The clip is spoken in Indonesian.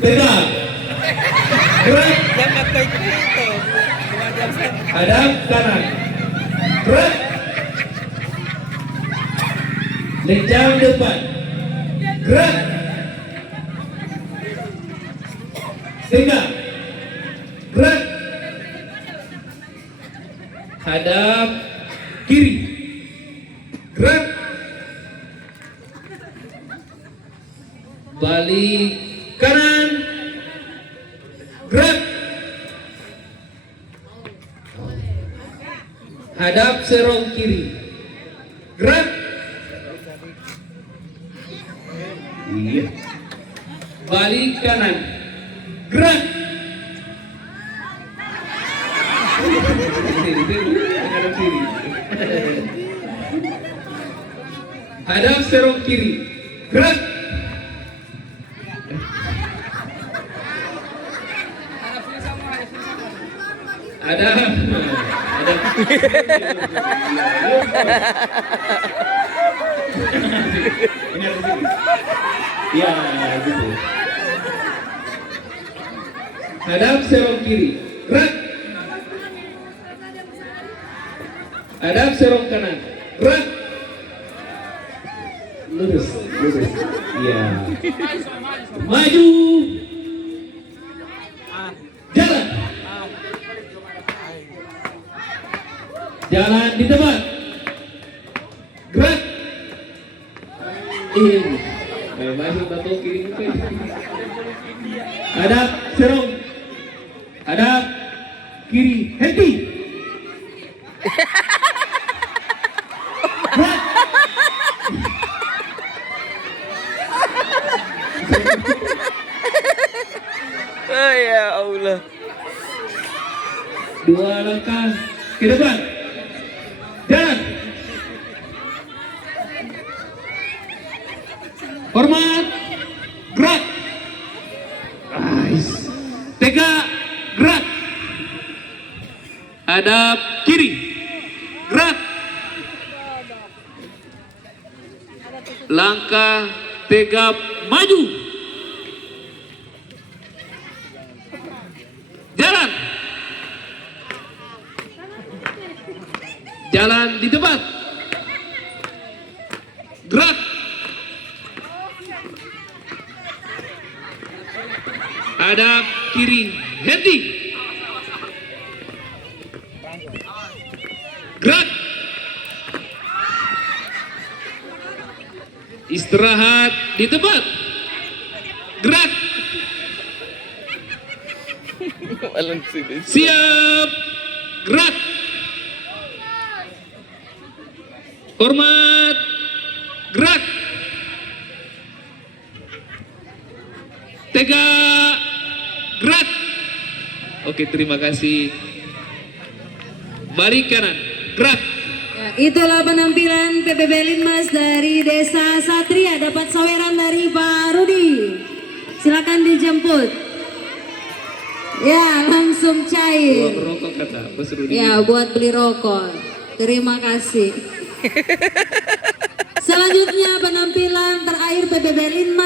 Tegak. Gerak. Hadap kanan. Gerak. Lencang depan. Gerak. Tegak. Gerak. Hadap kiri. Gerak. Balik kanan. Gerak. Hadap serong kiri. Gerak. Iya. Balik kanan. Gerak. Hadap serong kiri. Gerak. Ada. Ya, gitu. Hadap serong kiri. Gerak. Hadap serong kanan. Gerak. Lurus, lurus. Iya. Maju. Jalan. Jalan di tempat. Gerak. Masuk atau kiri. Hadap serong. Hadap kiri. Henti. Gerak. Oh ya Allah. 2 langkah ke depan. Jalan. Hormat. Gerak. Tegak. Gerak. Hadap kiri. Gerak. Langkah tegap maju. Jalan. Jalan di tempat. Gerak. Hadap kiri. Henti. Gerak. Istirahat di tempat. Gerak. Siap. Gerak. Hormat. Gerak. Tegak. Gerak. Oke, terima kasih. Balik kanan. Gerak. Ya, itulah penampilan PPB Linmas dari Desa Satria. Dapat saweran dari Pak Rudi. Silakan dijemput. Ya, langsung cair. Buat rokok kata Mas Rudi. Ya, buat beli rokok. Terima kasih. Selanjutnya penampilan terakhir PPB Linmas.